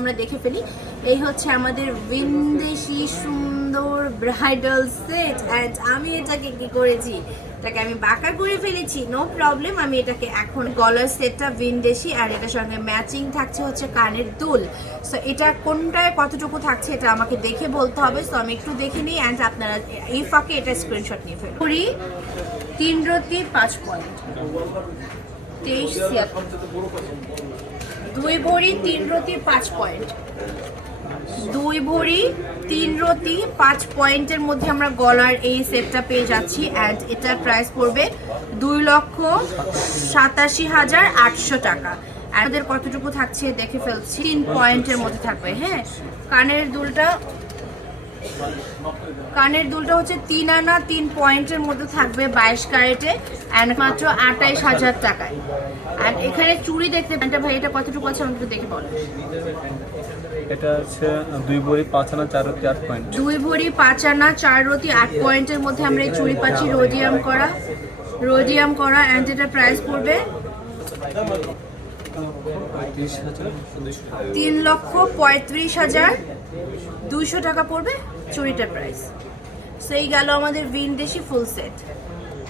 আমরা দেখে ফেলি। এই হচ্ছে আমাদের ভিনদেশি সুন্দর ব্রাইডাল সেট। অ্যান্ড আমি এটাকে কি করেছি, এটাকে আমি বাঁকা করে ফেলেছি, নো প্রবলেম। আমি এটাকে এখন গলার সেটটা ভিনদেশি, আর এটার সঙ্গে ম্যাচিং থাকছে হচ্ছে কানের দুল। সো এটা কোনটায় কতটুকু থাকছে এটা আমাকে দেখে বলতে হবে। সো আমি একটু দেখে নিই, অ্যান্ড আপনারা এই ফাঁকে এটা স্ক্রিনশট নিয়ে ফেলুন। 3 রতি 5 পয়েন্ট 23 2 ভরি 3 রতি 5 পয়েন্ট 2 ভরি 3 রতি 5 পয়েন্টের মধ্যে আমরা গলার এই সেটটা পেয়ে যাচ্ছি। অ্যান্ড এটার প্রাইস পড়বে 2,87,800 টাকা। আমাদের কতটুকু থাকছে দেখে ফেলছি, 3 পয়েন্টের মধ্যে থাকবে। হ্যাঁ, কানের দুলটা হচ্ছে 3 আনা 3 পয়েন্টের মধ্যে থাকবে 22 ক্যারেটে, অ্যান্ড মাত্র 28,000 টাকায়। আর এখানে চুড়ি দেখতে পারেন ভাই, এটা কতটুকু আছে আমাকে দেখে বলো। এটা হচ্ছে 2 ভরি 5 আনা 4 রতি 8 পয়েন্ট। 2 ভরি 5 আনা 4 রতি 8 পয়েন্টের মধ্যে আমরা এই চুড়ি পাচ্ছি, রোডিয়াম করা। অ্যান্ড এটার প্রাইস পড়বে 3,35,200 টাকা পড়বে চুড়িটার প্রাইস। সেই গেল আমাদের ভিনদেশি ফুল সেট।